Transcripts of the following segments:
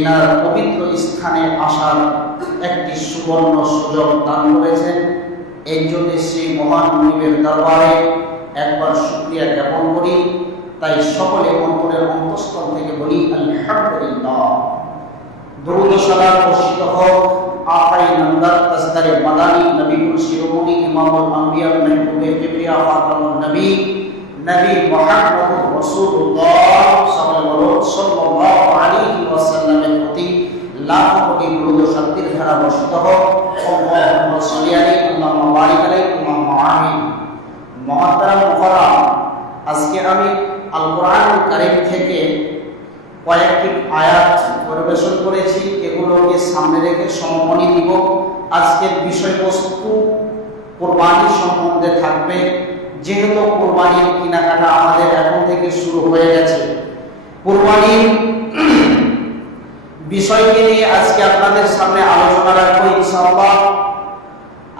তিনার পবিত্র স্থানে আসার একটি সুবর্ণ সুযোগ দান করেছেন। এই জন্য সেই মহান মুনিবের দরবারে একবার শুকরিয়া জ্ঞাপন করি। তাই সকলে অন্তরের অন্তঃস্থল থেকে বলি আলহামদুলিল্লাহ। দরুদ ও সালাম বর্ষিত হোক আকাই নামদার তাজদারে মাদানী নবীকুল শিরোমণি ইমামুল আম্বিয়া মেহবুবে কিবরিয়া ফাতামুন নবী নবী মুহাম্মদুর রাসূলুল্লাহ সাল্লাল্লাহু আলাইহি ওয়াসাল্লামের প্রতি লাখ কোটি দরুদ ও শান্তির ধারা বর্ষিত হোক। আল্লাহুম্মা সাল্লি আলাইহি আল্লাহুম্মা বারিক আলাইহি আল্লাহুম্মা আমিন। মুহতারাম মুকাররাম, আজকে আমি আল কোরআনুল কারীম থেকে কয়েকটি আয়াত পরিবেশন করেছি। এগুলোকে সামনে রেখে সমমনি দিব। আজকের বিষয়বস্তু কুরবানি সম্বন্ধে থাকবে। যেহেতু কুরবানির কেনাকাটা আমাদের এখন থেকে শুরু হয়ে গেছে, কুরবানির বিষয়কে নিয়ে আজকে আপনাদের সামনে আলোচনা রাখবো ইনশাআল্লাহ।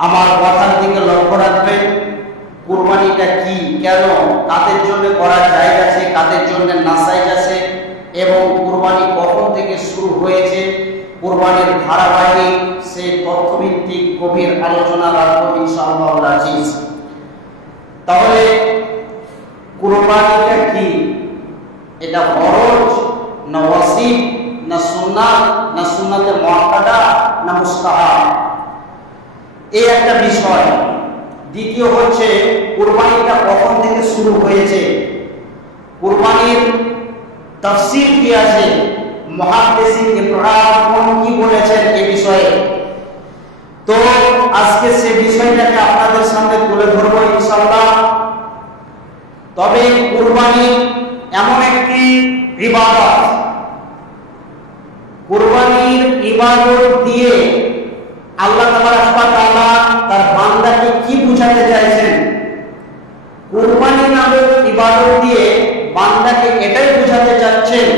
আমার কথার দিকে লক্ষ্য রাখবেন। কুরবানিটা কি, কেন, কাদের জন্য করা জায়েজ আছে, কাদের জন্য নাজায়েজ আছে, এবং কুরবানি কখন থেকে শুরু হয়েছে, কুরবানির ধারাবাহিক সেই তথ্যভিত্তিক গভীর আলোচনা রাখবো ইনশাআল্লাহ আজিজ। তাহলে কুরবানিটা কি? এটা ফরজ না ওয়াজিব না সুন্নাত না সুন্নাতে মুআক্কাদা না মুস্তাহাব, এই একটা বিষয়। দ্বিতীয় হচ্ছে কুরবানিটা কখন থেকে শুরু হয়েছে, কুরবানির তাফসীর কি আছে, মুহাদ্দিসিন ইকরাম কি বলেছেন এই বিষয়ে। তো আজকে সেই বিষয়টাকে আপনাদের সামনে তুলে ধরবো ইনশাআল্লাহ। তবে কুরবানি এমন একটি ইবাদত, কুরবানির ইবাদত দিয়ে আল্লাহ তাআলা তার বান্দাকে কি বুঝাতে চাইছেন? কুরবানি নামক ইবাদত দিয়ে বান্দাকে এটাই বুঝাতে চাচ্ছেন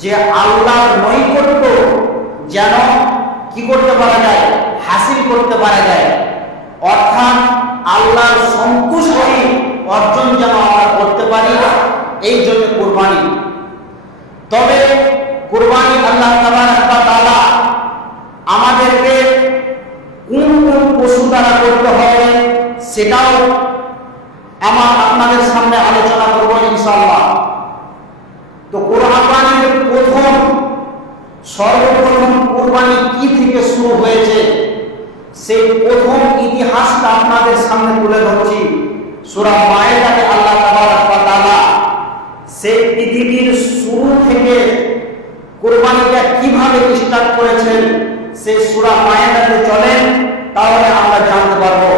যে আল্লাহর নৈকট্য যেন কি করতে পারা যায়, হাসিল করতে পারা যায়। অর্থাৎ আল্লাহর সন্তুষ্টি অর্জন যেন আমরা করতে পারি, এই জন্য কুরবানি। তবে কুরবানি আল্লাহ তাআলা আমাদেরকে কোন কোন পশু দ্বারা করতে হবে সেটাও আপনাদের সামনে আলোচনা করব ইনশাআল্লাহ। তো কুরবানির সর্বপ্রথম কুরবানি কি থেকে শুরু হয়েছে সেই প্রথম ইতিহাসটা আপনাদের সামনে তুলে ধরছি। সূরা মায়েদাতে আল্লাহ তাআলা সেই পৃথিবীর শুরু থেকে কুরবানিটা কিভাবে স্টার্ট করেছেন সেই সূরা মায়েদাতে চলেন, তাহলে আমরা জানতে পারবো।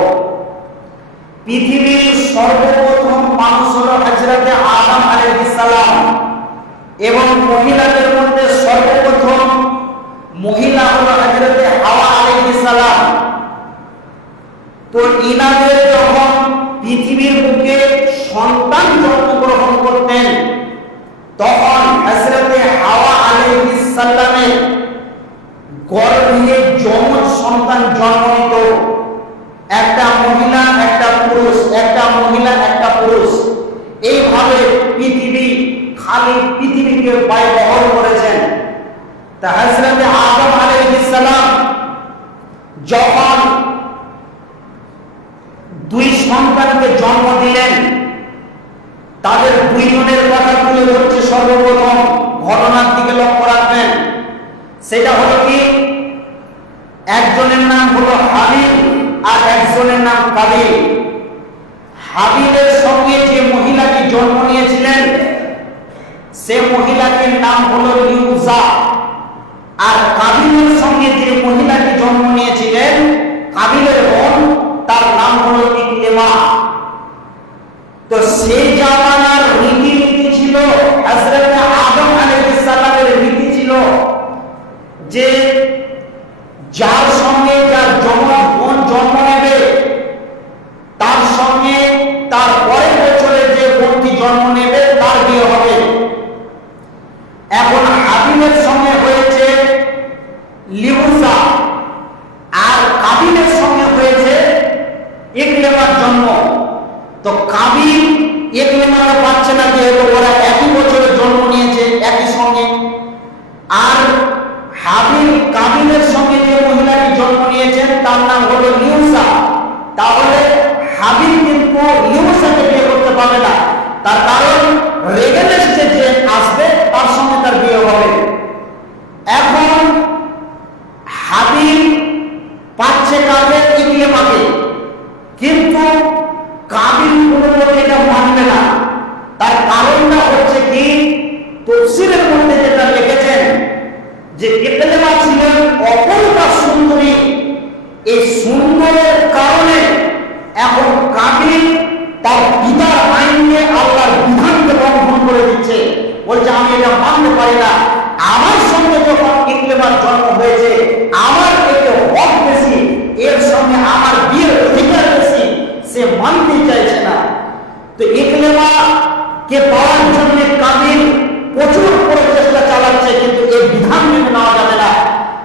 পৃথিবীর সর্বপ্রথম মানুষ হলো হযরতে আদম আলাইহিস সালাম, এবং মহিলাদের মধ্যে সর্বপ্রথম মহিলা হলো হযরতে হাওয়া আলাইহিস সালাম। তো ইনাদের যখন পৃথিবীর বুকে সন্তান জন্মগ্রহণ করতেন, তখন হযরতে হাওয়া আলাইহিস সালামের গর্ভে যমজ সন্তান জন্ম নিত। একটা মহিলা একটা পুরুষ, একটা মহিলা একটা পুরুষ, এইভাবে পৃথিবীকে ব্যবহার করেছেন। তা হযরতে আদম আলাইহিস সালাম যখন দুই সন্তানকে জন্ম দিলেন, তাদের দুইজনের কথা তুলে ধরছে। সর্বপ্রথম ঘটনার দিকে লক্ষ্য রাখবেন। সেটা হলো কি, একজনের নাম হলো হাবিল আর একজনের নাম কাবিল। হাবিলের সঙ্গে যে মহিলাটি জন্ম নিয়েছিলেন সে মহিলাটির নাম হলো লিউজা, আর কাবিলের সঙ্গে যে মহিলাটি জন্ম নিয়েছিলেন কাবিলের বোন, তার নাম হলো ইকলিমা। তো সেই জামানার রীতি ছিল, হযরত আদম আলাইহিস সালামের রীতি ছিল যে যার সঙ্গে যার বোন জন্ম নেবে তার সঙ্গে তার পরের বছরে যে বোনটি জন্ম নেবে তার বিয়ে হবে। এখন হাবিলের সঙ্গে হয়েছে লিউজা আর কাবিলের সঙ্গে হয়েছে ইকলিমার জন্ম। তো কাবিল ইকলিমাকে পাচ্ছে না, যেহেতু ওরা একই বছরে জন্ম নিয়েছে একই সঙ্গে। আর তাহলে হাবিল কিন্তু ইউনুসাকে বিয়ে করতে পারবে না। তার কারণ রেগেনেস্টে যে আসবে তার সঙ্গে তার বিয়ে হবে। এখন হাবিল পাচ্ছে কাকে? ইকলিমাকে, কিন্তু কাবিল কোনোভাবে এটা মানবে না। তার কারণটা হচ্ছে কি, তাফসীরের মধ্যে যেটা লিখেছেন যে ইকলিমা ছিলেন অপরূপা সুন্দরী। এই সুন্দরের কারণে এখন কাবিল তার পিতার আইন নিয়ে আল্লাহর বিধানকে লঙ্ঘন করে দিচ্ছে। বলছে আমি এটা মানতে পারি না। আমার সঙ্গে যখন ইকলিমার জন্ম হয়েছে, আমার এতে হক বেশি, এর সঙ্গে আমার বিয়ের অধিকার বেশি, সে মানতে চাইছে না। তো ইকলিমা কে পাওয়ার জন্য কাবিল প্রচুর প্রচেষ্টা চালাচ্ছে, কিন্তু এই বিধান মেনে নেওয়া যাবে না।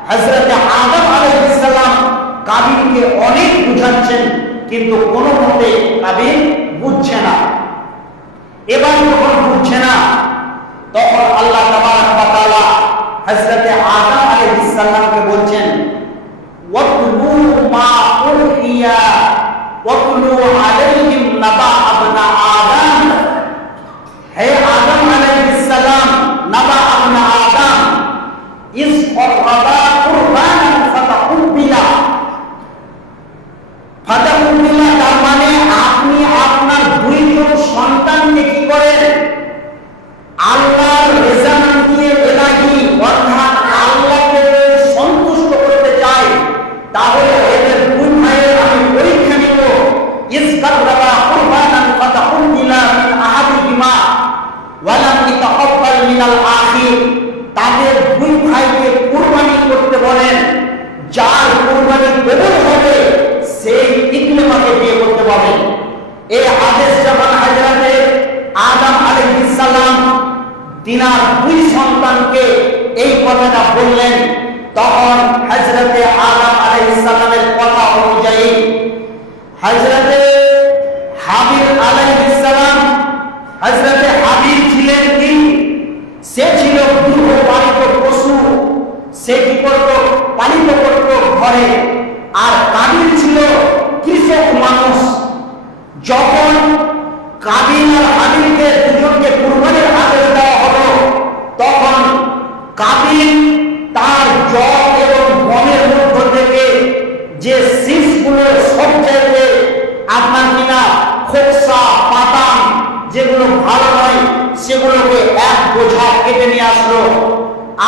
হযরত আদম আলাইহিস সালাম কাবিলকে অনেক বুঝাচ্ছেন, কিন্তু কোনো মতে কাবিল বুঝছে না। এবার যখন বুঝছে না, তখন আল্লাহ তাবারক ওয়া তাআলা হযরত আদম আলাইহিস সালামকে বলছেন, ওয়াতলু মা উহিয়া ওয়াতলু আলাইহিম নাবা আবনা আদম। হে আদম আলাইহিস সালাম, নাবা আবনা আদম ইস করবা কুরবানান ফাতাকুবিলা। ফাতাকুবিলা তার মানে আপনি আপনার দুইজন সন্তানকে কি করেন? আল্লাহর রেজাল্ট দিয়ে এলাহি, অর্থাৎ আল্লাহকে সন্তুষ্ট করতে চাই, তাহলে এদের দুই ভাইয়ের আমি পরীক্ষা নিব। ইসকারবা কুরবানান ফাতাকুবিলা মিন আহাদিহিমা ওয়া লাম ইয়াতাকাব্বাল মিনাল আখির। তাদের দুই ভাইকে কুরবানি করতে বলেন, যার কুরবানি কবুল হবে সেই ইকলিমাকে বিয়ে করতে পারবেন। এই আদেশ যখন হযরতে আদম আলাইহিস সালাম তিনার দুই সন্তানকে এই কথাটা বললেন, তখন হযরতে আদম আলাইহিস সালামের কথা অনুযায়ী হযরতে হাবিল আলাইহিস সালাম, হযরতে হাবিল ছিলেন কি? সে ছিল গৃহপালিত পশু, সে কি করত? পালিত করত ঘরে। আর কাবিল ছিল কৃষক মানুষ। যখন কাবিল আর হাবিলকে দুজনকে কুরবানির আদেশ দেওয়া হলো, তখন কাবিল তার জল এবং বনের মধ্য থেকে যে শীষগুলো সবচাইতে আপনার কিনা খোকসা পাতাম যেগুলো ভালো নয়, সেগুলোকে এক বোঝা কেটে নিয়ে আসলো।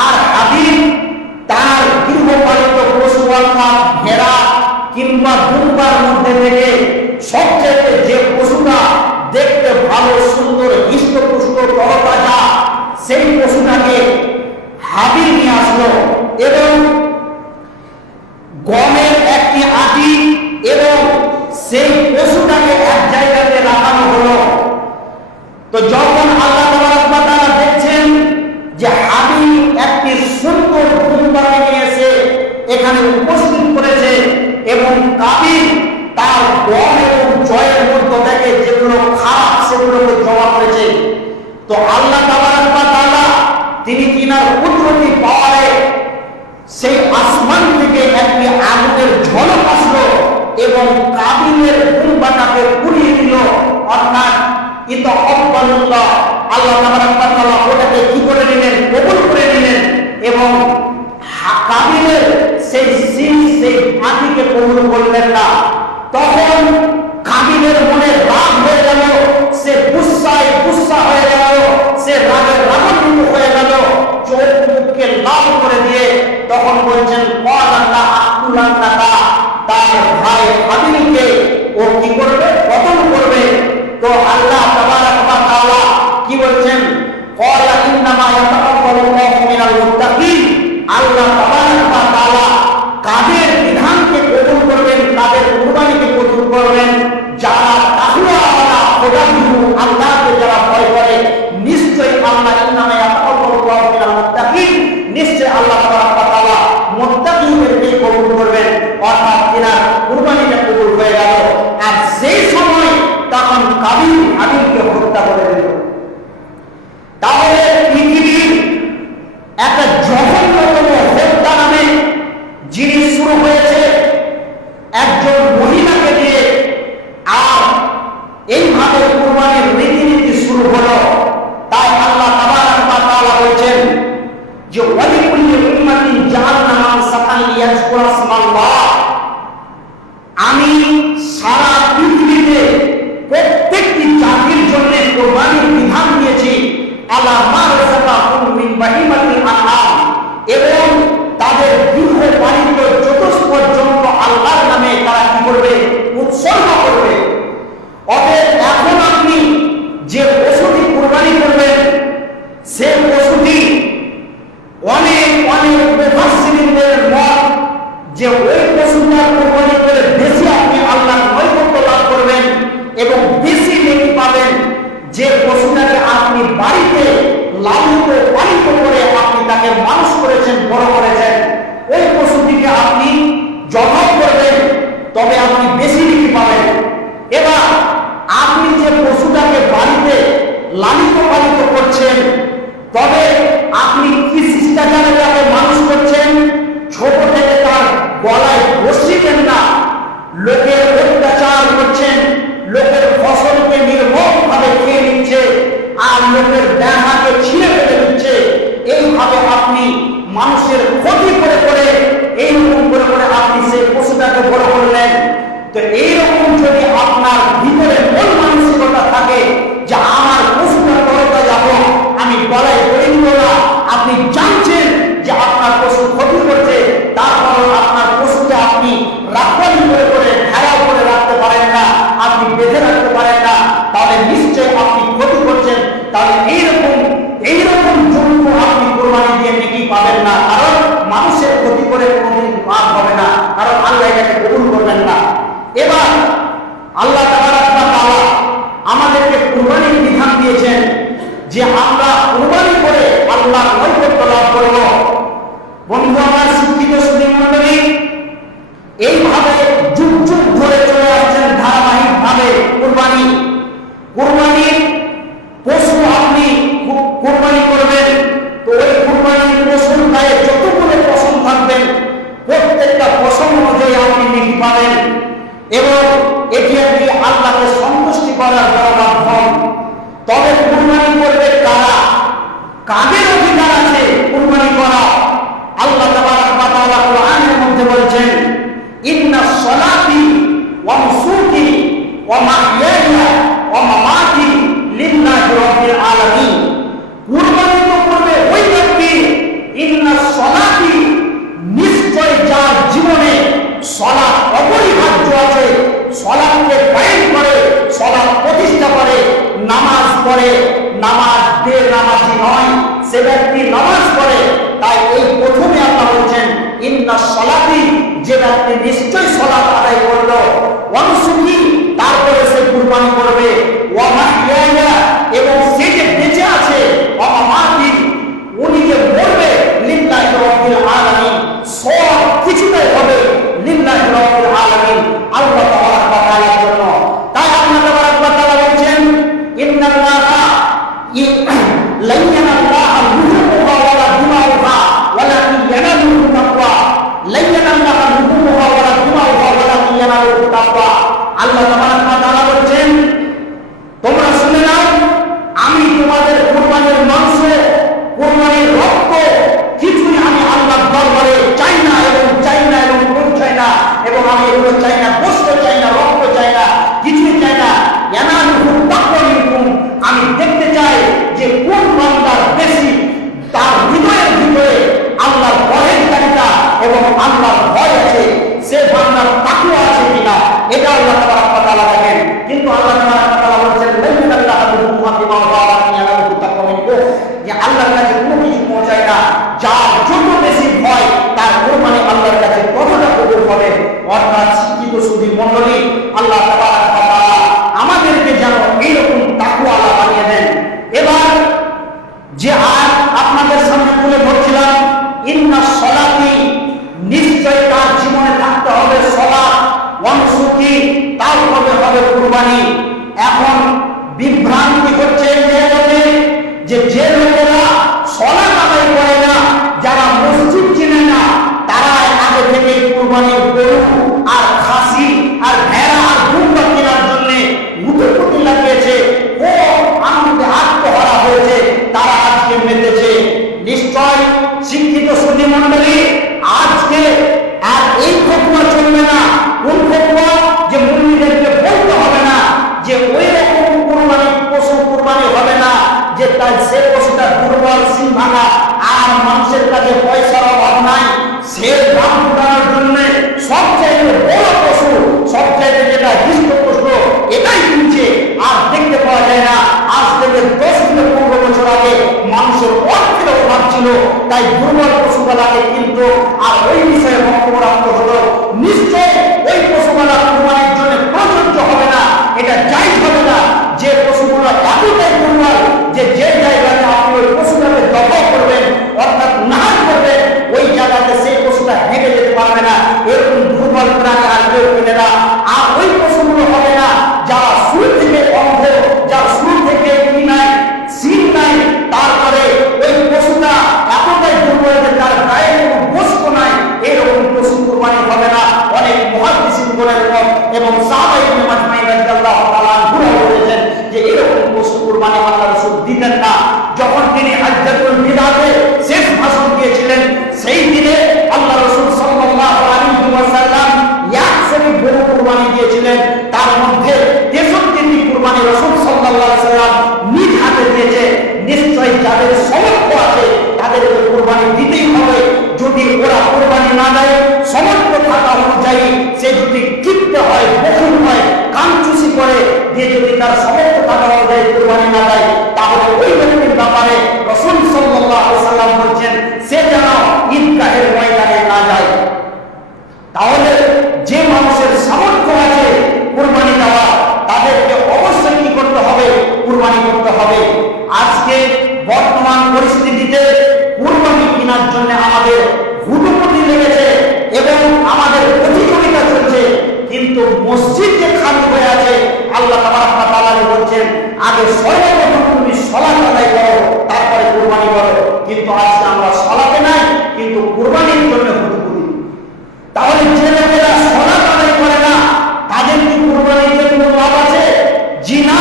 আর হাবিল তার গৃহপালিত পশু অর্থাৎ ভেড়া কিংবা দুম্বার মধ্যে থেকে সবচেয়ে যে পশুটা দেখতে ভালো, সুন্দর, হৃষ্টপুষ্ট, তরতাজা, সেই পশুটাকে হাবিল নিয়ে আসলো এবং গমের একটি আটি এবং সেই পশুটাকে এক জায়গাতে রাখানো হলো। তো যখন আল্লাহ তাবারক ওয়া তাআলা দেখছেন যে হাবিল একটি সুন্দর দুম্বাকে নিয়ে এসে এখানে উপস্থিত করেছে এবং কাবিল তার গম এবং জয়ের মধ্য থেকে যেগুলো খারাপ সেগুলোকে জমা করেছে, তো আল্লাহ তাবারক ওয়া তাআলা তিনি তিনার কুদরতি পাওয়ারে সেই আসমান থেকে একটি আগুনের ঝলক আসলো এবং কাবিলের দুম্বাটাকে পুড়িয়ে দিল। অর্থাৎ ইতাকাব্বালুল্লাহ, আল্লাহ তাবারক ওয়া তাআলা ওটাকে কি করে নিলেন? কবুল করে নিলেন এবং কাবিলের সেই শীষ, সেই আটিকে কবুল করলেন না। তখন কাবিলের মনে রাগ হয়ে গেল, সে গুসা হয়ে গেল, সে রাগের রাগান্বিত হয়ে গেল, চোখ মুখকে লাল করে দিয়ে তখন বলছেন ক্বালাল্লাহ আকুলান্নাকা, তার ভাই হাবিলকে ও কি করবে? কতল করবে। তো আল্লাহ তাবারক ওয়া তাআলা কি বলছেন? ক্বালা ইন্নামা ইয়াতাকাব্বালুল্লাহু মিনাল মুত্তাকিন। আল্লাহ তাবারক ওয়া তাআলা কাদের বিধানকে কবুল করবেন, কাদের কুরবানিকে কবুল করবেন? যারা তাকওয়াওয়ালা, খোদাভীরু, আল্লাহকে যারা ভয় করে, নিশ্চয়ই আল্লাহ ইন্নামা ইয়াতাকাব্বালুল্লাহু মিনাল মুত্তাকিন, নিশ্চয়ই আল্লাহ তাবারক ওয়া তাআলা মুত্তাকিনদেরকে কবুল করবেন। অর্থাৎ তিনার কুরবানিটা কবুল হয়ে গেল। আর সেই সময় তখন কাবিল হাবিলকে হত্যা করে দিল। তাহলে পৃথিবীর একটা জঘন্যতম হত্যা আলা মা রাযাকাকুম মিন বাহিমাতিল আনআম, এবং তাদের গৃহপালিত চতুষ্পদ জন্তু আল্লাহর নামে তারা কি করবে? উৎসর্গ করবে। অতএব এখন আপনি যে পশুটি কুরবানি করবেন, সে পশুটি অনেক অনেক মুফাসসিরিনদের মত যে ওই পশুটা কুরবানি করে বেশি আপনি আল্লাহর নৈকট্য লাভ করবেন এবং বেশি নেকি পাবেন যে পশুটাকে আপনি বাড়িতে লালিত পালিত করে আপনি তাকে মানুষ করেছেন, বড় করেছেন, ওই পশুটিকে আপনি জবাই করবেন, তবে আপনি বেশি নেকি পাবেন। এবার আপনি যে পশুটাকে বাড়িতে লালিত পালিত করছেন, তবে আপনি কি শিষ্টাচারে তাকে মানুষ করছেন? ছোট থেকে তার গলায় রশি দেন না, লোকের অত্যাচার করছেন, লোকের ফসলকে নির্মমভাবে খেয়ে নিচ্ছে আর লোকের দেহাকে ছিঁড়ে ফেলে দিচ্ছে, এইভাবে আপনি মানুষের ক্ষতি করে করে এইরকম করে করে আপনি সেই পশুটাকে বড় করলেন। তো এইরকম যদি আপনার ভিতরে মন মানসিকতা থাকে যে আমার পশুটা বড়টা যাব, আমি গলায় করে নিব না, আপনি জানছেন যে আপনার পশু ক্ষতি করছে, তারপর আপনার পশুকে আপনি রাখবানি করে করে ঘেরাও করে রাখতে পারেন না, আপনি বেঁধে রাখতে পারেন না, তাহলে নিশ্চয় আপনি ক্ষতি করছেন। তাহলে এইরকম জন্তু আপনি কোরবানি দিয়ে নেকি পাবেন না, কারণ মানুষের ক্ষতি করে কোনোদিন পাপ হবে না, কারণ আল্লাহ এটাকে কবুল করবেন না। এবার আল্লাহ তাআলা আমাদেরকে কুরবানির বিধান দিয়েছেন যে আমরা কুরবানি করে আল্লাহর নৈকট্য লাভ করব। বন্ধু আমার, শিক্ষিত সুধী মণ্ডলী, এইভাবে যুগ যুগ ধরে চলে আসছেন ধারাবাহিকভাবে কুরবানির পশু আপনি কুরবানি করবেন, তো ওই কুরবানির পশুর গায়ে যতগুলো পশম থাকবেন প্রত্যেকটা পশম অনুযায়ী আপনি নেকি পাবেন, এবং এটি একটি আল্লাহকে সন্তুষ্টি করার বড় মাধ্যম। তবে কুরবানি করবে কারা? কাদের অধিকার আছে কুরবানি করা? আল্লাহ তাআলা কোরআনের মধ্যে বলেছেন, ইন্নাস সালাতি ওয়া নুসুকি ওয়া মাহইয়ায়া ওয়া মামাতি লিল্লাহি রাব্বিল আলামিন। কুরবানি তো করবে ওই ব্যক্তি, ইন্নাস সালাতি, নিশ্চয় যার জীবনে সালাত অপরিহার্য আছে, সালাতকে কায়েম করে, সালাত প্রতিষ্ঠা করে, নামাজ পড়ে, নামাজ বেনামাজি নয়, সে ব্যক্তি নামাজ পড়ে। তাই এই প্রথমে আল্লাহ বলছেন ইন্নাস সালাতি, যে ব্যক্তি নিশ্চয় সালাত আদায় করলো, ওয়া নুসুকি, তারপরে সে কুরবানি করবে, ওয়া মাহইয়ায়া, এবং সে যে বেঁচে আছে, ওয়া মামাতি, উনি যে মরবে, লিল্লাহি রাব্বিল আলামিন, সব কিছুটাই হবে লিল্লাহি রাব্বিল আলামিন, আল্লাহ তাআলার জন্য। তাই আল্লাহ তাআলা বলছেন ইন্নাল্লাহা লান ইয়ানাল্লাহা লুহুমুহা ওয়ালা দিমাউহা ওয়ালাকিন ইয়ানালুহু তাকওয়া, লান ইয়ানাল্লাহা লুহুমুহা ওয়ালা দিমাউহা ওয়ালাকিন ইয়ানালুহু তাকওয়া। আল্লাহ তাআলা বলছেন, তোমরা শুনে নাও, আমি তোমাদের কুরবানির মাংস, কুরবানির রক্ত কিছুই আমি আল্লাহর দরবারে চাই না এবং চাই না এবং কোন চাই না, এবং আমি এগুলো চাই না, গোশত চাই না, রক্ত চাই না, কিছুই চাই না। ইয়ানালুহু তাকওয়া মিনকুম, আমি দেখতে চাই যে কোন বান্দার বেশি তার হৃদয়ের ভিতরে আল্লাহর পরহেজগারিতা এবং আল্লাহর ভয় আছে, সে বান্দার তাকওয়া আছে কিনা, এটা আল্লাহ তাআলা দেখেন। কিন্তু আল্লাহ তাআলা বলেছেন লাইয়ানাল্লাহু লুহুমুহা বিমাউহা ওয়ালাকিন ইয়ানালুহু তাকওয়া মিনকুম, যে আল্লাহর কাছে কোনো কিছু পৌঁছায় না, যার যত বেশি ভয় তার কুরবানি আল্লাহর কাছে ততটা কবুল হবে। অর্থাৎ শিক্ষিত সুধী মণ্ডলী, আল্লাহ তাআলা আমাদেরকে যেন এইরকম তাকওয়াওয়ালা বানিয়ে দেন। এবার যে আয়াত আপনাদের সামনে তুলে ধরছিলাম, ইন্নাস সালাতি, নিশ্চয় তার জীবনে থাকতে হবে সালাত, ওয়া নুসুকি, তারপরে হবে কুরবানি। এখন বিভ্রান্তি হচ্ছে এই জায়গাতে যে লোকেরা সালাত আদায় করে না, যারা মসজিদ চিনে না, তারা আগে থেকে কুরবানির গরু আর খাসি আর ভেড়া আর দুম্বা কেনার জন্য মুঠোপুটি লাগিয়েছে, ও আনন্দে আত্মহারা হয়েছে, তারা আজকে মেতেছে। নিশ্চয় শিক্ষিত সুধী মণ্ডলী, আজকে আর এই ফতোয়া চলবে না। কোন ফতোয়া? যে মুমিনদেরকে বলতে হবে না যে ওই রকম তাই সে পশুটা দুর্বল, সিং ভাঙা, আর মানুষের কাছে পয়সার অভাব নাই, সে দাম ফুটানোর জন্য সবচাইতে বড় পশু, সবচাইতে যেটা হৃষ্টপুষ্ট এটাই কিনছে। আর দেখতে পাওয়া যায় না, আজ থেকে 10 থেকে 15 বছর আগে মানুষের অর্থের অভাব ছিল, তাই দুর্বল পশুগুলাকে কিন্তু আর ওই বিষয়ে বক্তব্য রাখতে হলো। নিশ্চয় ওই পশুগুলা কুরবানির জন্য প্রযোজ্য হবে না, এটা জায়েজ হবে না। যে পশুগুলো এতটাই দুর্বল যে যে জায়গাতে আপনি ওই পশুটাকে দখল করবেন অর্থাৎ নাহার করবেন, ওই জায়গাতে সেই পশুটা হেঁটে যেতে পারবে না, এরকম দুর্বল প্রাণী আসবেও কিনে না। আর ওই পশুগুলো হবে না যারা শুরু থেকে অন্ধ, যারা শুরু থেকে কি নাই, সিং নাই, তারপরে ওই পশুটা এতটাই দুর্বল যে তার গায়ে কোনো গোশত নাই, এরকম পশু কুরবানি হবে না। অনেক মুহাদ্দিসিন বলেন এবং সাহাবা ইবনে মাজমাঈন রাদিয়াল্লাহু তাআলা আনহু বলেছেন যে এরকম পশু কুরবানি আল্লাহ রাসূল দিতেন না। যখন তিনি হাজ্জাতুল বিদাতে শেষ ভাষণ দিয়েছিলেন, সেই দিনে আল্লাহ রাসূল সাল্লাল্লাহু আলাইহি ওয়াসাল্লাম 100টি গরু কুরবানি দিয়েছিলেন। তার মধ্যে 63টি কুরবানি রাসূল সাল্লাল্লাহু আলাইহি ওয়াসাল্লাম নিজ হাতে দিয়েছে। নিশ্চয়ই যাদের সামর্থ্য আছে তাদেরকে কুরবানি দিতেই হবে। যদি ওরা কুরবানি না দেয়, সামর্থ্য থাকা অনুযায়ী সে যদি কিপটে হয়, বখিল হয়, কানচুষি করে দিয়ে যদি তার সামর্থ্য থাকা অনুযায়ী কুরবানি না দেয়, তাহলে ওই ব্যক্তির ব্যাপারে রাসূল সাল্লাল্লাহু আলাইহি ওয়াসাল্লাম বলেছেন সে যেন ঈদগাহের ময়দানে না যায়। তাহলে যে মানুষের সামর্থ্য আছে কুরবানি দেওয়া, তাদেরকে অবশ্যই কি করতে হবে? কুরবানি করতে হবে। আজকে বর্তমান পরিস্থিতিতে কুরবানি কেনার জন্য আমাদের হুটোপুটি লেগেছে এবং আমাদের প্রতিযোগিতা চলছে, কিন্তু মসজিদ যে খালি হয়ে আছে, আল্লাহ তাবারক ওয়া তাআলা বলছেন আগে সর্বপ্রথম তুমি সালাত আদায় করো, তারপরে কুরবানি করো। কিন্তু আজকে আমরা সালাতে নাই, কিন্তু কুরবানির জন্য হুটোপুটি। তাহলে যে লোকেরা সালাত আদায় করে না, তাদের কি কুরবানির জন্য লাভ আছে? জি না।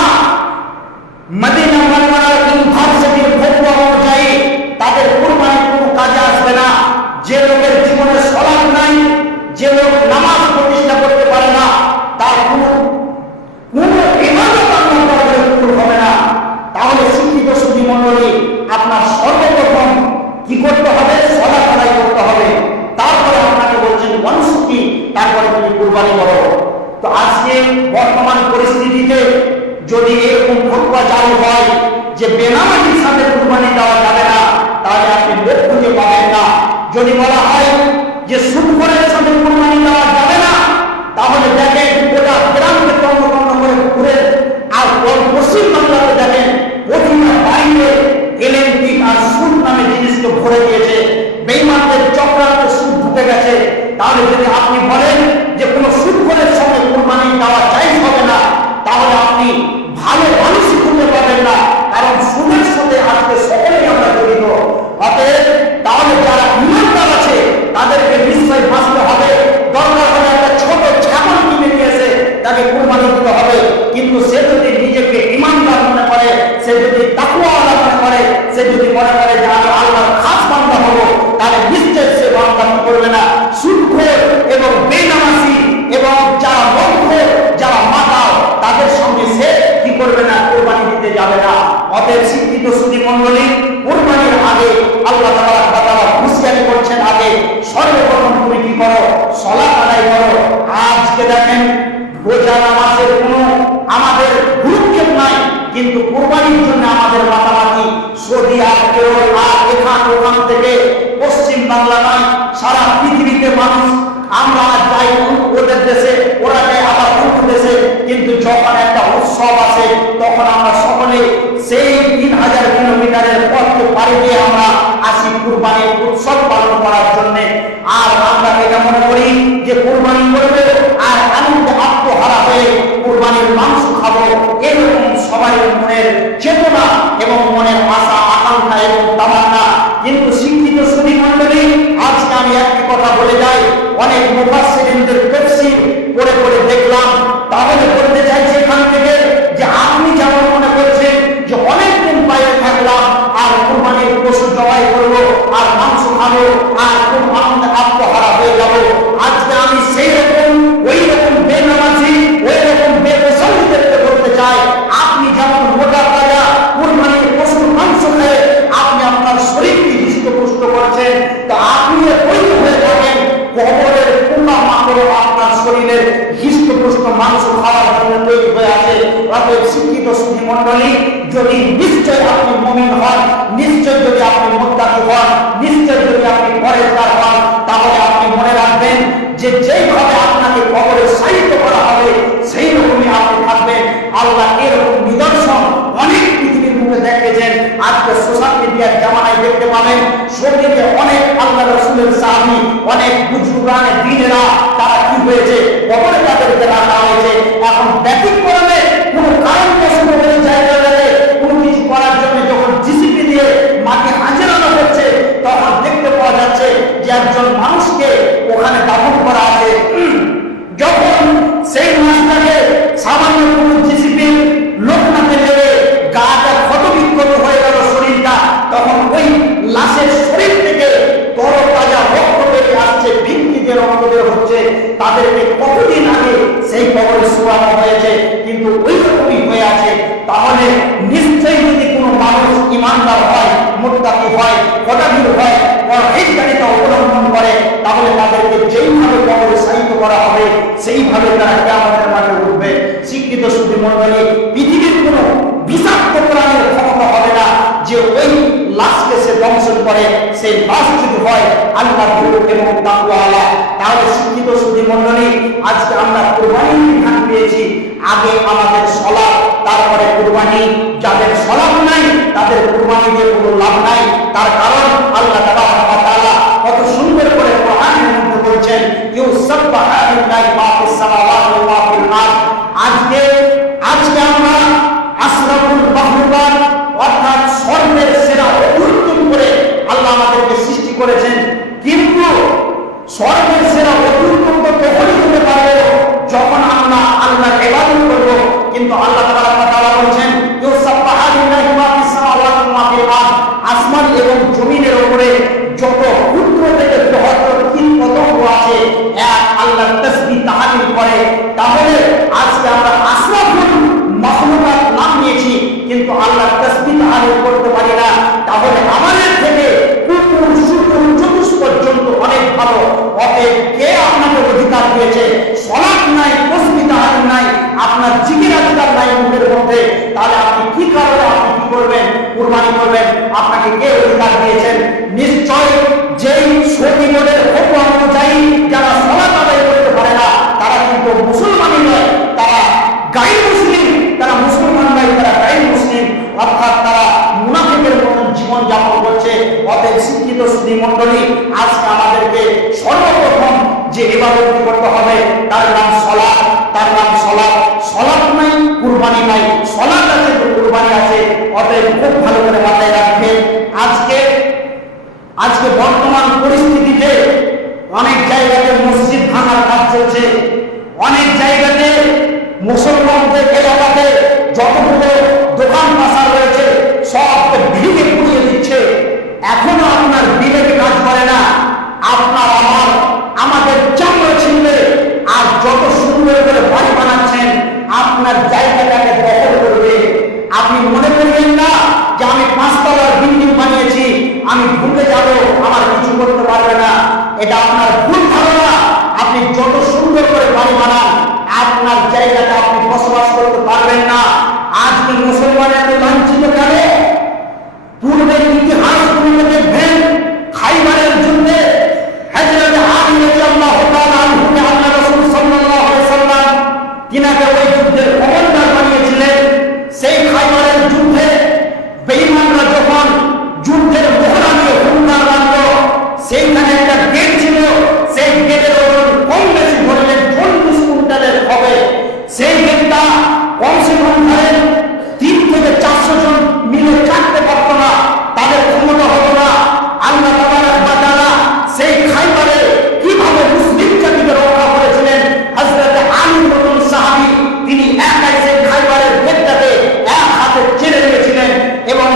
মদিনা মুনাওয়ারার ইউনিভার্সিটির ফতোয়া অনুযায়ী তাদের কুরবানি কোনো কাজে আসবে না। যে লোকের জীবনে সালাত নাই, যে লোক নামাজ প্রতিষ্ঠা করতে পারে না, তার কোনো ইবাদত আল্লাহ তাআলার কবুল হবে না। তাহলে শিক্ষিত সুধী মণ্ডলী, আপনার সর্বপ্রথম কি করতে হবে? সালাত আদায় করতে হবে। তারপরে আপনাকে বলছেন ওয়ানসুকি, তারপরে তুমি কুরবানি করো। তো আজকে বর্তমান পরিস্থিতিতে যদি এরকম ফতোয়া চালু হয় যে বেনামাজির সাথে কুরবানি দেওয়া যাবে না, তাহলে আপনি লোক খুঁজে পাবেন না। যদি বলা হয় যে সুদখোরের সাথে কুরবানি দেওয়া যাবে না, তাহলে দেখেন গোটা গ্রামকে তন্ন তন্ন করে ঘুরে, আর পশ্চিম বাংলাতে দেখেন প্রতিটা বাড়িতে এলএনটি আর সুদ নামে জিনিসকে ভরে দিয়েছে। বেঈমানদের চক্রান্তে সুদ ঢুকে গেছে। তাহলে যদি আপনি বলেন যে কোনো সুদখোরের সাথে কুরবানি দেওয়া জায়েজ হবে না, তাহলে আপনি ভালো মানুষই খুঁজে পাবেন না, কারণ সুদের সাথে আজকে সকলেই আমরা জড়িত। অতএব তাহলে যারা ইমানদার আছে তাদেরকে নিশ্চয় বাঁচতে হবে। দরকার হলে একটা ছোট ছাগল কিনে নিয়ে এসে তাকে কুরবানি দিতে হবে। কিন্তু সে যদি নিজেকে ইমানদার মনে করে, সে যদি তাকওয়াওয়ালা মনে করে, সে যদি মনে করে যে আমি আল্লাহর খাস বান্দা হব, তাহলে নিশ্চয় সে বান্দা কি করবে না, সুদখোর এবং বেনামাজি এবং যারা মদখোর, যারা মাতাল, তাদের সঙ্গে সে কি করবে না, কুরবানি দিতে যাবে না। অতএব শিক্ষিত সুধী মণ্ডলী, কুরবানির আগে আল্লাহ তাবারক ওয়া তাআলা হুঁশিয়ারি করছেন আগে সর্বপ্রথম তুমি কি করো? সালাত আদায় করো। আজকে দেখেন রোজা নামাজের কোনো আমাদের গুরুত্ব নাই, কিন্তু কুরবানির জন্য আমাদের মাতামাতি সৌদি আরব, কেরল আর ওখান থেকে পশ্চিম বাংলা নয়, সারা পৃথিবীতে মানুষ আমরা যাই ওদের দেশে, ওরা যায় আবার অন্য দেশে, কিন্তু যখন একটা উৎসব আসে তখন আমরা সকলে সেই 3000 কিলোমিটারের পথকে পাড়ি দিয়ে আমরা আসি কুরবানির উৎসব পালন করার জন্য। আর আমরা এটা মনে করি যে কুরবানি করবে আর আনন্দে আত্মহারা হয়ে কুরবানির মাংস খাবো, এরকম সবাই মনের চেতনা এবং মনের আশা আকাঙ্ক্ষা এবং তামান্না। কিন্তু শিক্ষিত সুধী মণ্ডলী, আজকে আমি একটি কথা বলে যাই, অনেক মুফাসসিরিনদের তাফসীর পড়ে পড়ে দেখলাম, তাহলে বলতে চাইছি এখান থেকে যে আপনি যেমন মনে করছেন যে অনেকদিন বাইরে থাকলাম আর কুরবানির পশু জবাই করবো আর মাংস খাবো আর খুব আনন্দে আত্মহারা হয়ে যাবো, আজকে আমি সেই রকম ওই রকম বেনামাজি, ওই রকম বেমুসল্লিদেরকে বলতে চাই, আপনি যেমন মোটা তাজা কুরবানির পশুর মাংস নিশ্চয় আপনি মুমিন হন, নিশ্চয় যদি আপনি মুত্তাকি হন, নিশ্চয় যদি আপনি পরেজগার হন, তাহলে আপনি মনে রাখবেন যে যেইভাবে আপনাকে কবরে শায়িত করা হবে সেই রকমই আপনি থাকবেন। আল্লাহ এরকম নিদর্শন অনেক পৃথিবীর মুখে দেখেছেন। আজকে সোশ্যাল মিডিয়ার জামানায় দেখতে পাবেন শরীরে অনেক আল্লাহ রাসূলের সাহাবী, অনেক বুজুর্গানে দিনেরা তারা কি হয়েছে কবরে তাদেরকে রাখা হয়েছে। এখন ব্যতিক্রমে কোনো কারণ বশত ওই জায়গাটাতে কোনো কিছু করার জন্য যখন জিসিপি দিয়ে মাটি হাজিরানো হচ্ছে তখন দেখতে পাওয়া যাচ্ছে যে একজন মানুষকে ওখানে দাফন করা আছে। যখন সেই মানুষটাকে সামান্য কোনো জিসিপির লোক নাতে লেগে গাটা ক্ষত বিক্ষত হয়ে গেল শরীরটা, তখন ওই লাশের শরীর থেকে তরতাজা রক্ত বেরিয়ে আসছে, ভিত্তি দিয়ে রক্ত বের হচ্ছে। তাদেরকে কতদিন আগে সেই কবরে শোয়ানো হয়েছে, কিন্তু ওই রকমই হয়ে আছে। তাহলে নিশ্চয়ই যদি কোনো মানুষ ইমানদার হয়, মুত্তাকি হয়, পরহেজগার হয়, পরহেজগারিতা অবলম্বন করে, তাহলে তাদেরকে যেইভাবে কবরে শায়িত করা হবে সেইভাবে তারা কিয়ামতের মাঠে উঠবে। শিক্ষিত সুধী মণ্ডলী, পৃথিবীর কোনো বিষাক্ত প্রাণের ক্ষমতা হবে না যে ওই লাশকে সে দংশন করে। সেই লাশ যদি হয় আল্লাহ এবং তাকওয়াওয়ালা। তাহলে শিক্ষিত সুধী মণ্ডলী, আজকে আমরা কুরবানির বিধান পেয়েছি। আগে আমাদের সালাত, তারপরে কুরবানি। যাদের সালাত নাই তাদের কুরবানি দিয়ে কোনো লাভ নাই। তার কারণ আল্লাহ তাআলা কত সুন্দর করে কোরআনের মধ্যে বলছেন, ইউসাব্বিহু লিল্লাহি মা ফিস সামাওয়াতি ওয়া মা ফিল আরদ। আজকে আমরা আশরাফুল মাখলুকাত অর্থাৎ স্বর্গের সেরা অত্যুত্তম করে আল্লাহ আমাদেরকে সৃষ্টি করেছেন, কিন্তু স্বর্গের সেরা অত্যুত্তম তো তখনই হতে পারবে যখন আমরা আল্লাহর ইবাদত করব। কিন্তু আল্লাহ তাআলা বলেছেন, ইউসাব্বিহু লিল্লাহি মা ফিস সামাওয়াতি ওয়া মা ফিল আরদ। আসমান এবং জমিনের উপরে যত ক্ষুদ্র থেকে বৃহত্তর কীটপতঙ্গ আছে এক আল্লাহর তাসবিহ তাহলিল করে। তাহলে আজকে আমরা আশরাফুল মাখলুকাত নাম নিয়েছি কিন্তু আল্লাহর তাসবিহ তাহলিল করতে পারি না। তাহলে আমাদের থেকে কুকুর, শুকুর, চতুষ পর্যন্ত অনেক ভালো। অতএব কে আপনাকে অধিকার দিয়েছে? সালাত নাই, তাসবিহ তাহলিল নাই, আপনার জিকির আজকার নাই মুখের মধ্যে, তাহলে আপনি কি কারণে আপনি কি করবেন? কুরবানি করবেন? আপনাকে কে অধিকার দিয়েছেন? নিশ্চয় যেই শরীয়তের হুকুম অনুযায়ী যারা সালাত আদায় করতে পারে না তারা কিন্তু মুসলমানই নয়, তারা গায়র মুসলিম, তারা মুসলমান নয়, তারা গায়র মুসলিম, অর্থাৎ তারা মুনাফিকের মতন জীবন যাপন করছে। অতএব শিক্ষিত সুধী মণ্ডলী, আজকে আমাদেরকে সর্বপ্রথম যে ইবাদত করতে হবে তার নাম সালাত, তার নাম সালাত। সালাত নাই, কুরবানি নাই। সালাত আছে তো কুরবানি আছে। অতএব খুব ভালো করে মাথায় রাখবেন। আজকে বর্তমান পরিস্থিতিতে অনেক জায়গাতে মসজিদ ভাঙার কাজ চলছে, অনেক জায়গাতে মুসলমানদের এলাকাতে যতগুলো দোকান পাশা রয়েছে সব ভেঙে পুড়িয়ে দিচ্ছে। এখনো আপনার বিবেকে কাজ করে না। আপনার আমাদের চামড়া ছিনবে আর যত সুন্দর করে বাড়ি বানাচ্ছেন আপনার জায়গাটাকে দখল করবে। আপনি মনে করবেন না যে আমি 5 তলার বিল্ডিং বানিয়েছি, আমি ভুলে যাব, আমার কিছু করতে পারবে না। এটা আপনার ভুল ধারণা। আপনি যত সুন্দর করে বাড়ি বানান আপনার জায়গাটা আপনি বসবাস করতে পারবেন না। আজকে মুসলমানের এত লাঞ্ছিত কেন? পূর্বের ইতিহাস গুলো দেখবেন, খাইবারের যুদ্ধে হযরত আলী রাদিয়াল্লাহু তাআলা আনহুকে আল্লাহ রাসূল সাল্লাল্লাহু আলাইহি ওয়াসাল্লাম তিনাকে ওই যুদ্ধের কমান্ডার বানিয়েছিলেন। সেই খাইবারের যুদ্ধে বেঈমানরা যখন যুদ্ধের মোহরা নিয়ে হুঙ্কার মারল, সেইখানে একটা গেট ছিল, সেই গেটের ওপর কম বেশি ধরলেন 40 কুইন্টালের হবে। সেই গেটটা কমসে কম ধরেন 3 থেকে 400 জন মিলে কাটতে পারত না, তাদের ক্ষমতা হতো না। আল্লাহ তাআলা সেই খাইবারে কিভাবে মুসলিম জাতিকে রক্ষা করেছিলেন, হযরত আলী মতন সাহাবী তিনি একাই সেই খাইবারের গেটটাকে এক হাতে চেড়ে নিয়েছিলেন এবং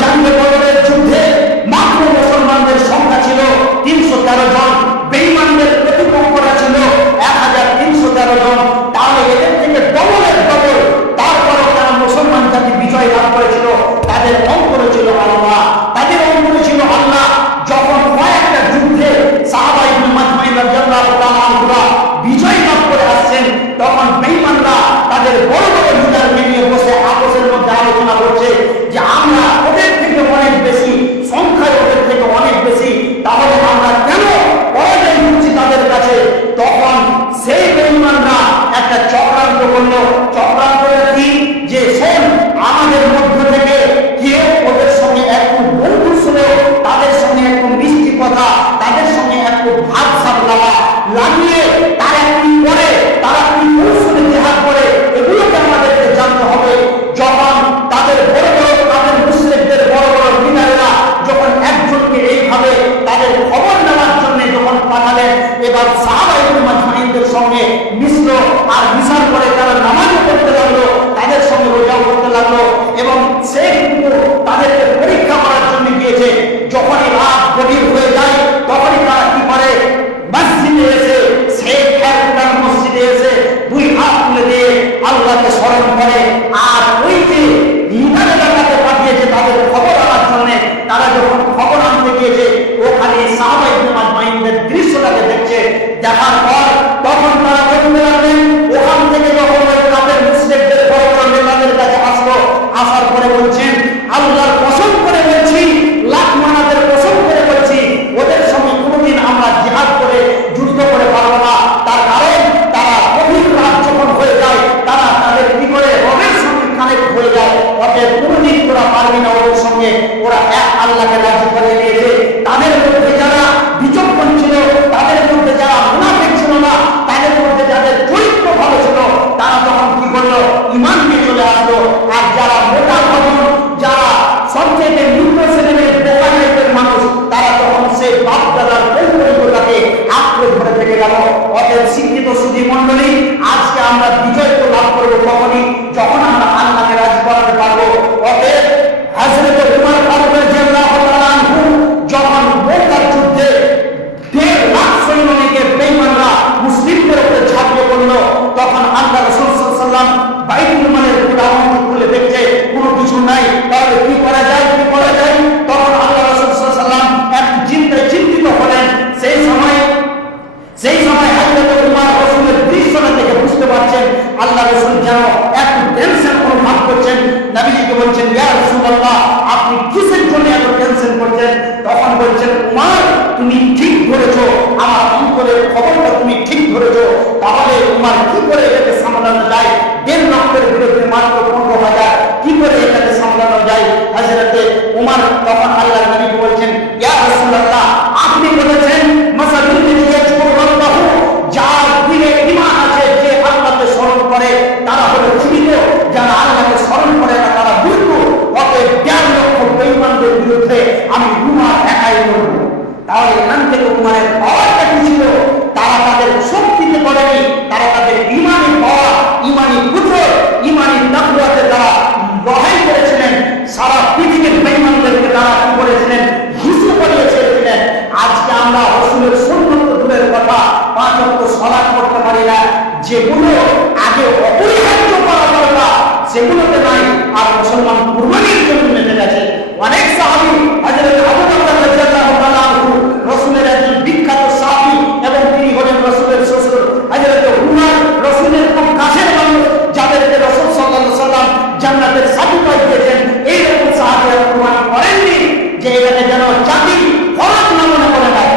জাঙ্গে বদরের যুদ্ধে মাত্র মুসলমানদের সংখ্যা ছিল 313 জন, বেঈমানদের প্রতিপক্ষরা ছিল 1313 জন। তাহলে এদের থেকে ডবলের ডবল। তারপরও তারা মুসলমান জাতি বিজয় লাভ করেছিল। তাদের অন্তরে ছিল আল্লাহ, তাদের অন্তরে ছিল আল্লাহ। যখন কয়েকটা যুদ্ধে সাহাবা ইবনে মাজমাইন রাদিয়াল্লাহু তাআলা আনহুরা বিজয় লাভ করে আসছেন, তখন বেঈমানরা তাদের বড় বড় লিডারকে নিয়ে বসে আপসের মধ্যে আলোচনা করছে যে আমরা ওদের থেকে অনেক বেশি সংখ্যায়, ওদের থেকে অনেক বেশি, তাহলে আমরা কেন পরাজয় হচ্ছি তাদের কাছে? তখন সেই বেঈমানরা একটা চক্রান্ত করলো। চক্রান্তটা কি? যে শোন, আমাদের মধ্য থেকে কেউ ওদের সঙ্গে একটু বন্ধু ছিল, তাদের সঙ্গে একটু মিষ্টি কথা, তাদের সঙ্গে একটু ভাব সাপ লাগিয়ে তারা কি করে, তারা কি কৌশলে জেহাদ করে, এগুলোকে আমাদেরকে জানতে হবে। যখন তাদের বড় বড়, তাদের মুসলিমদের বড় বড় লিডাররা যখন একজনকে এইভাবে তাদের খবর নেওয়ার জন্য যখন পাঠালেন, এবার সাহাবা ইবনে মাজমাইনদের সঙ্গে মিশলো। আর মিশার পরে তারা নামাজও পড়তে লাগলো, তাদের সঙ্গে রোজাও করতে লাগলো, এবং সে কিন্তু তাদেরকে পরীক্ষা করার জন্য গিয়েছে। যখনই রাত গভীর হয়ে যায়, তখনই তারা কি করে, মসজিদে এসে, শেখ একবার মসজিদে এসে 2 হাত তুলে দিয়ে আল্লাহকে স্মরণ করে। আর ওই যে লিডার এলাকাতে পাঠিয়েছে তাদের খবর আনার জন্য, তারা যখন খবর আনতে গিয়েছে, ওখানে সাহাবা ইবনে মাজমাইনদের দৃশ্যটাকে দেখছে। দেখার পর তখন তারা বলতে লাগলেন, ওখান থেকে যখন ওই কাফের মুশরিকদের বড় বড় নেতাদের কাছে আসলো, আসার পরে বলছেন, আল্লাহর কসম করে বলছি, লাখ মানাদের কসম করে বলছি, ওদের সঙ্গে কোনোদিন আমরা জিহাদ করে যুদ্ধ করে পারবো না। তার কারণ তারা গভীর রাত যখন হয়ে যায়, তারা তাদের কি করে রবের সঙ্গে কানেক্ট হয়ে যায়। অতএব কোনোদিন তোরা পারবি না ওদের সঙ্গে। ওরা এক আল্লাহকে রাজি করে নিয়েছে। তাদের মধ্যে যারা বিচক্ষণ ছিল, তাদের মধ্যে যারা মুনাফিক ছিল না, তাদের মধ্যে যাদের চরিত্র ভালো ছিল, তারা তখন কি করলো, ঈমান নিয়ে চলে আসলো। আর যারা মোটা ভবন, যারা সবচেয়ে নিম্ন শ্রেণীর বোকা টাইপের মানুষ, তারা তখন সেই বাপ দাদার পরিবারটাকে আঁকড়ে ধরে থেকে গেল। অতএব শিক্ষিত সুধী মণ্ডলী, আজকে আমরা বিজয় তো লাভ করবো তখনই যখন আমরা আল্লাহকে রাজি করাতে পারবো। অতএব হযরত উমর ফারুক রাদিয়াল্লাহু তাআলা আনহু যখন মুতার যুদ্ধে 1.5 লাখ সৈন্য নিয়ে বেঈমানরা মুসলিমদের উপরে ঝাঁপিয়ে পড়লো, তখন আল্লাহ রাসূল সাল্লাল্লাহু আলাইহি ওয়াসাল্লাম বাইতুল মালের গোডাউন খুলে দেখছে কোনো কিছু নাই। তাহলে কি করা যায়, কি করা যায়? তখন আল্লাহ রাসূল সাল্লাল্লাহু আলাইহি ওয়াসাল্লাম একটু চিন্তিত হলেন। সেই সময় হযরত উমর রাসূলের দৃশ্যটা দেখে বুঝতে পারছেন আল্লাহ রাসূল যেন একটু টেনশন অনুভব করছেন। নবীজিকে বলছেন, ইয়া রাসূলুল্লাহ, আপনি কিসের জন্য এত টেনশন করছেন? তখন বলছেন, উমর, তুমি ঠিক ধরেছো, আমার অন্তরের খবরটা তুমি ঠিক ধরেছো। তাহলে উমর কি করে এটাকে সামলানো যায়? 1.5 লক্ষের বিরুদ্ধে মাত্র 15,000, কি করে এটাকে সামলানো যায়? হযরতে উমর তখন আল্লাহর নবীকে বলছেন, ইয়া রাসূলুল্লাহ, আপনি বলেছেন মাসালুল ইয়াজকুরুল্লাহু, যার দিলে ঈমান আছে, যে আল্লাহকে স্মরণ করে তারা হলো জীবিত, যারা আল্লাহকে স্মরণ করে না তারা মৃত্যু। অতএব 1.5 লক্ষ বেঈমানদের বিরুদ্ধে আমি উমর একাই করব। তাহলে এখান থেকে উমরের পাওয়ারটা কি ছিল? তারা তাদের শক্তিতে করেনি, তারা তাদের ঈমানি পাওয়ার, ঈমানি কুদরত, ঈমানি তাকওয়াতে তারা লড়াই করেছিলেন। সারা পৃথিবীর বেঈমানদেরকে তারা কি করেছিলেন? হিসু করিয়ে ছেড়েছিলেন। আজকে আমরা রাসূলের সুন্নাত দূরের কথা, 5 ওয়াক্ত সালাত করতে পারি না, যেগুলো আগে অপরিহার্য করা দরকার সেগুলোতে নাই। আর মুসলমান কুরবানির জন্য মেতে গেছে। অনেক সাহাবী, হযরত আবু বকর রাদিয়াল্লাহু তাআলা আনহু রাসূলের একজন বিখ্যাত সাহাবী, এবং তিনি হলেন রাসূলের শ্বশুর হযরত উমর, রাসূলের খুব কাছের মানুষ, যাদেরকে রাসূল সাল্লাল্লাহু আলাইহি ওয়াসাল্লাম জান্নাতের সার্টিফিকেট দিয়েছেন। এইরকম সাহাবীরা কুরবানি করেননি যে এটাকে যেন জাতি ফরজ না মনে করে নেয়।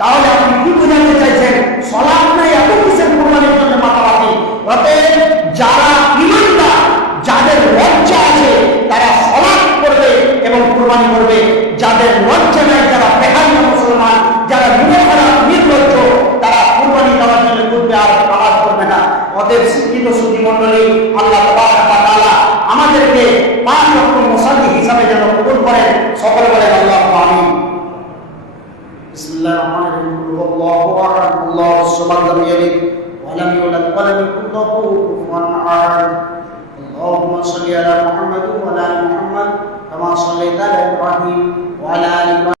তাহলে আপনি কি বোঝাতে চাইছেন? সালাত নাই, এত কিসের কুরবানির জন্য মাতামাতি? অতএব যারা ঈমানদার, যাদের লজ্জা আছে, তারা সালাত করবে এবং কুরবানি করবে। যাদের লজ্জা নাই, যারা বেহায়া মুসলমান, যারা নির্লজ্জ, তারা কুরবানি দেওয়ার জন্য করবে আর আওয়াজ করবে না। অতএব শিক্ষিত সুধী মণ্ডলী, আল্লাহ তাবারক ওয়া তাআলা আমাদেরকে 5 ওয়াক্ত মুসাল্লি হিসাবে যেন কবুল করেন। সকলে বলেন আল্লাহু আমিন। বিসমিল্লাহির রহমানির রহিম। আল্লাহু আকবার। আল্লাহুস সামাদ, লাম ইয়ালিদ ওয়া লাম ইউলাদ ওয়া লাম ইয়াকুল লাহু কুফুওয়ান আহাদ। اللهم صل على محمد وعلى ال محمد كما صليت করি।